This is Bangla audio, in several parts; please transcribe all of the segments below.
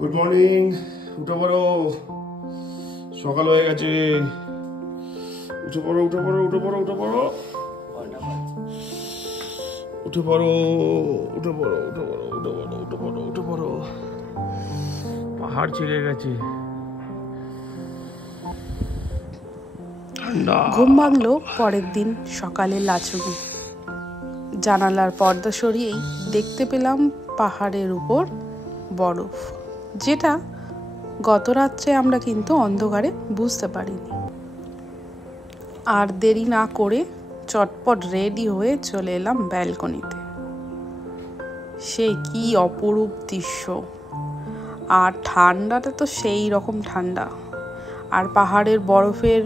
Good morning. উঠে পড়ো, সকাল হয়ে গেছে। উঠে পড়ো উঠে পড়ো উঠে পড়ো উঠে পড়ো উঠে পড়ো উঠে পড়ো উঠে পড়ো উঠে পড়ো উঠে পড়ো উঠে পড়ো। পাহাড় ছেড়ে গেছে, ঘুম ভাঙলো পরের দিন সকালে লাচুনি। জানালার পর্দা সরিয়েই দেখতে পেলাম পাহাড়ের উপর বরফ, যেটা গত রাত্রে আমরা কিন্তু অন্ধকারে বুঝতে পারিনি। আর দেরি না করে চটপট রেডি হয়ে চলে এলাম ব্যালকনিতে। সে কি অপরূপ দৃশ্য! আর ঠান্ডাটা তো সেই রকম ঠান্ডা, আর পাহাড়ের বরফের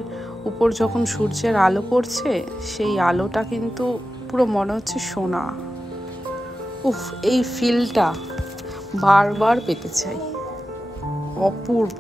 উপর যখন সূর্যের আলো পড়ছে, সেই আলোটা কিন্তু পুরো মনে হচ্ছে সোনা। উফ, এই ফিলটা বারবার পেতে চাই, অপূর্ব।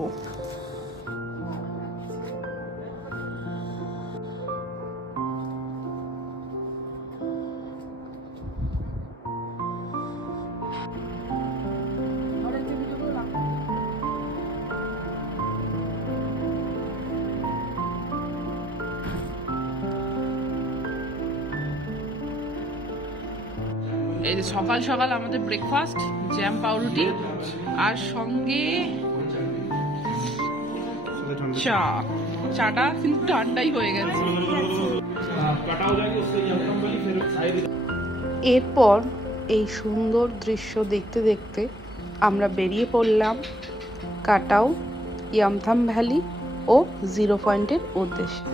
এই যে সকাল সকাল আমাদের ব্রেকফাস্ট, জ্যাম পাউরুটি আর সঙ্গে চা। চাটা কিন্তু ঠান্ডাই হয়ে গেছে। এরপর এই সুন্দর দৃশ্য দেখতে দেখতে আমরা বেরিয়ে পড়লাম কাটাও, ইয়ামথাম ভ্যালি ও জিরো পয়েন্টের উদ্দেশ্যে।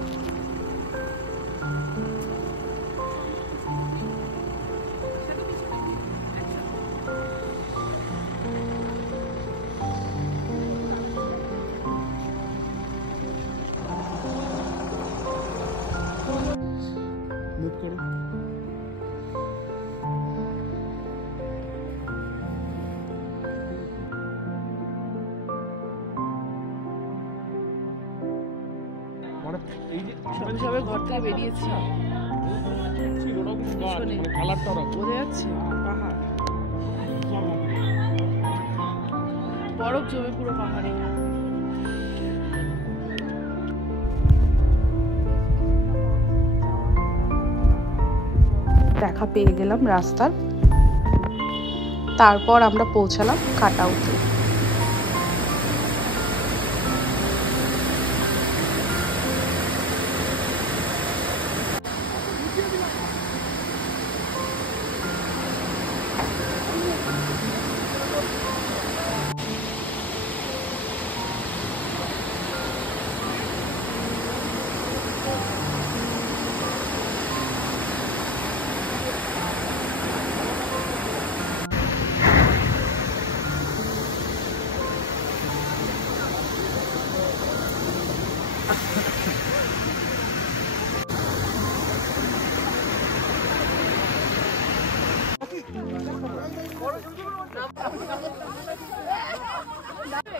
সবে ঘর থেকে বেরিয়েছি, বোঝা যাচ্ছে পাহাড়, বরফ জমে পুরো পাহাড়ে। দেখা পেয়ে গেলাম রাস্তার, তারপর আমরা পৌঁছালাম কাটাউতে।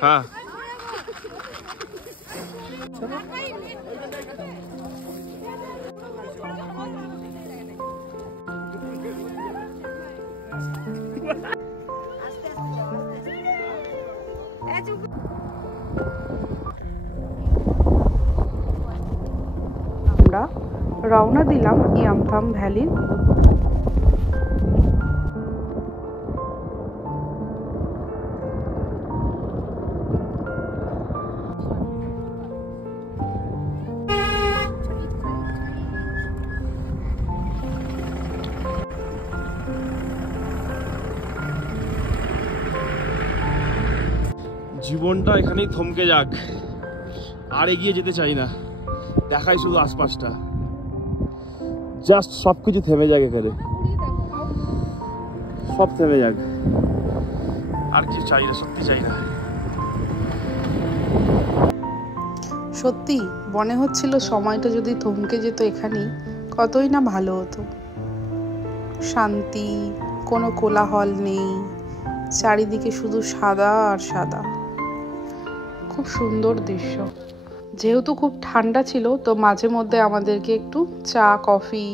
হ্যাঁ, আমরা রওনা দিলাম ইয়ামথাম ভ্যালির। জীবনটা এখানেই থমকে যাক, আর এগিয়ে যেতে চাই না। দেখাই শুধু আশপাশটা, জাস্ট সবকিছু থেমে যাক এখানে, সব থেমে যাক, আর কিছু চাই না, সত্যি চাই না। সত্যি মনে হচ্ছিল সময়টা যদি থমকে যেত এখানেই, কতই না ভালো হতো। শান্তি, কোনো কোলাহল নেই, চারিদিকে শুধু সাদা আর সাদা। খুব সুন্দর দৃশ্য। যেহেতু খুব ঠান্ডা ছিল, তো মাঝে মধ্যে আমাদেরকে একটু চা, কফি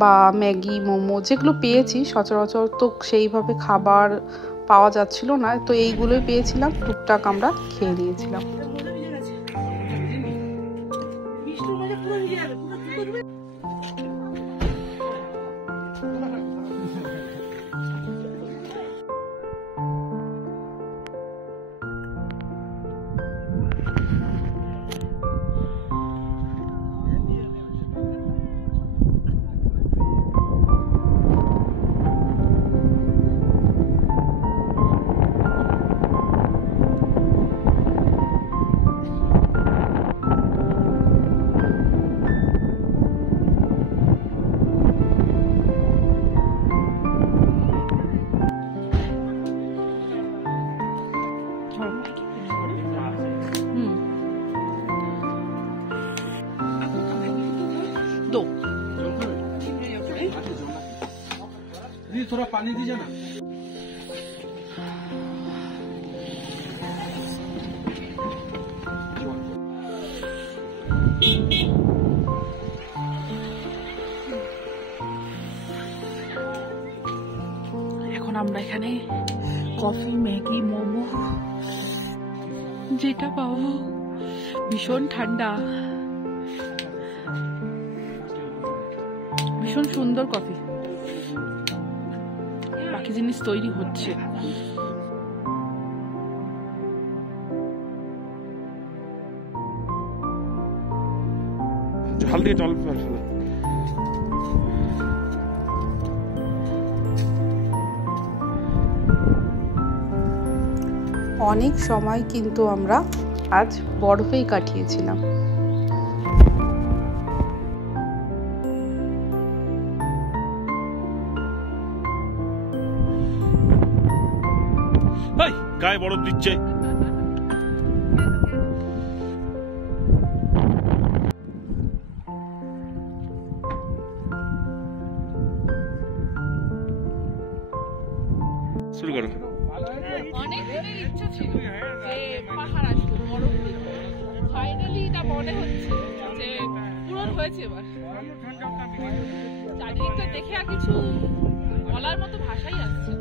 বা ম্যাগি, মোমো যেগুলো পেয়েছি, সচরাচর তো সেইভাবে খাবার পাওয়া যাচ্ছিল না, তো এইগুলোই পেয়েছিলাম, টুকটাক আমরা খেয়ে নিয়েছিলাম। थोड़ा पानी दीजिए ना। এখন আমরা এখানে কফি, ম্যাগি, মোমো যেটা পাবো, ভীষণ ঠান্ডা, ভীষণ সুন্দর কফি, বাকি জিনিস তৈরি হচ্ছে। জল দিয়ে জল ফেলে অনেক সময় কিন্তু আমরা আজ বরফেই কাটিয়েছিলাম। গায়ে বরফ দিচ্ছে। শুরু করো। অনেক দিনের ইচ্ছা ছিল যে পাহাড় আসবো, বরফ দেখবো। ফাইনালি এটা মনে হচ্ছে যে পূরণ হয়েছে এবার। চারিদিকটা দেখে আর কিছু বলার মতো ভাষাই আসছে।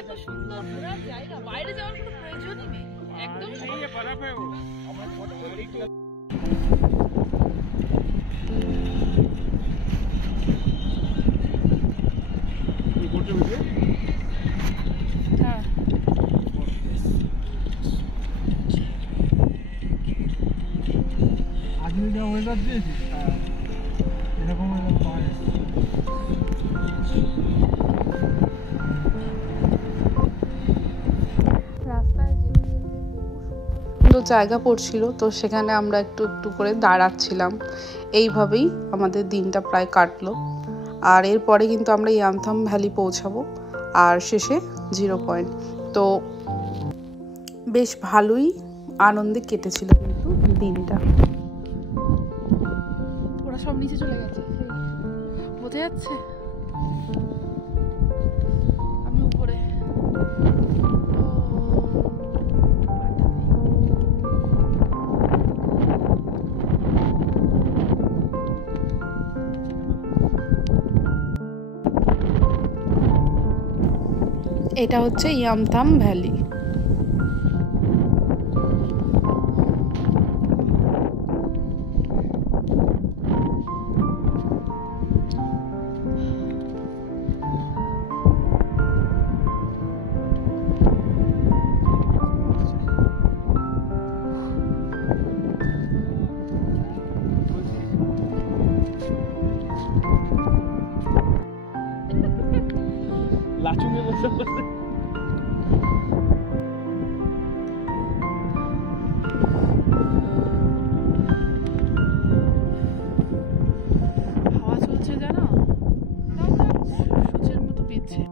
এত সুন্দর ঘোরার জায়গা, বাইরে যাওয়ার কোনো প্রয়োজনই নেই, একদম ওয়েদার দিয়েছি এরকম পাওয়া যায়। সুন্দর জায়গা পড়ছিল, তো সেখানে আমরা একটু একটু করে দাঁড়াচ্ছিলাম। এইভাবেই আমাদের দিনটা প্রায় কাটলো। আর এরপরে কিন্তু আমরা ইয়ামথাম ভ্যালি পৌঁছাবো, আর শেষে 0 পয়েন্ট। তো বেশ ভালোই আনন্দে কেটেছিল কিন্তু দিনটা। ওরা সব নিচে চলে গেছে, বোঝা যাচ্ছে। আমি উপরে। এটা হচ্ছে ইয়ামথাম ভ্যালি। লাচুঙে বসে বসে হাওয়া চলছে জানো, সূর্যের মতো পিচ্ছে।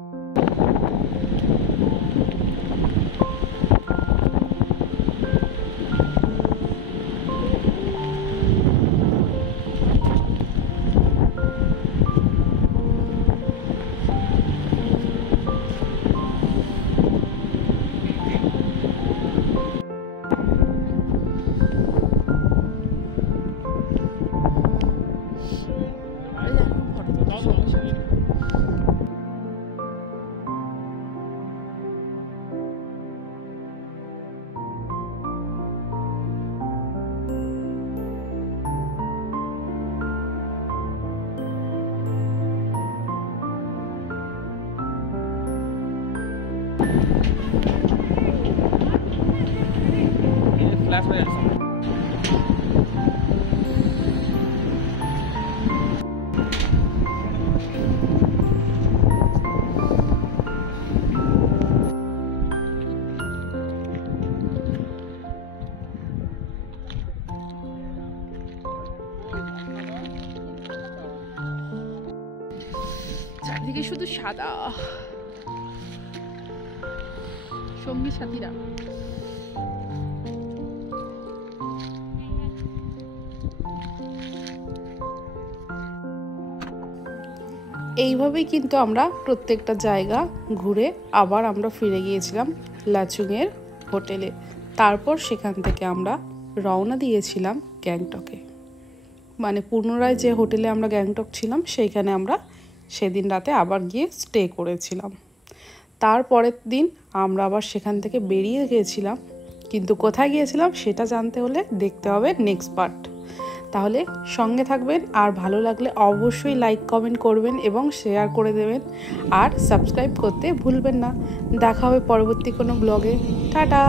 ফ্ল্যাশ হয়ে যাচ্ছে। চারদিকে শুধু সাদা, সঙ্গী সাথীরা। এইভাবেই কিন্তু আমরা প্রত্যেকটা জায়গা ঘুরে আবার আমরা ফিরে গিয়েছিলাম লাচুংয়ের হোটেলে। তারপর সেখান থেকে আমরা রওনা দিয়েছিলাম গ্যাংটকে, মানে পুনরায় যে হোটেলে আমরা গ্যাংটক ছিলাম সেইখানে আমরা সেদিন রাতে আবার গিয়ে স্টে করেছিলাম। তারপরের দিন আমরা আবার সেখান থেকে বেরিয়ে গিয়েছিলাম, কিন্তু কোথায় গিয়েছিলাম সেটা জানতে হলে দেখতে হবে নেক্সট পার্ট। তাহলে সঙ্গে থাকবেন, আর ভালো লাগলে অবশ্যই লাইক কমেন্ট করবেন এবং শেয়ার করে দেবেন, আর সাবস্ক্রাইব করতে ভুলবেন না। দেখা হবে পরবর্তী কোনো ব্লগে। টাটা।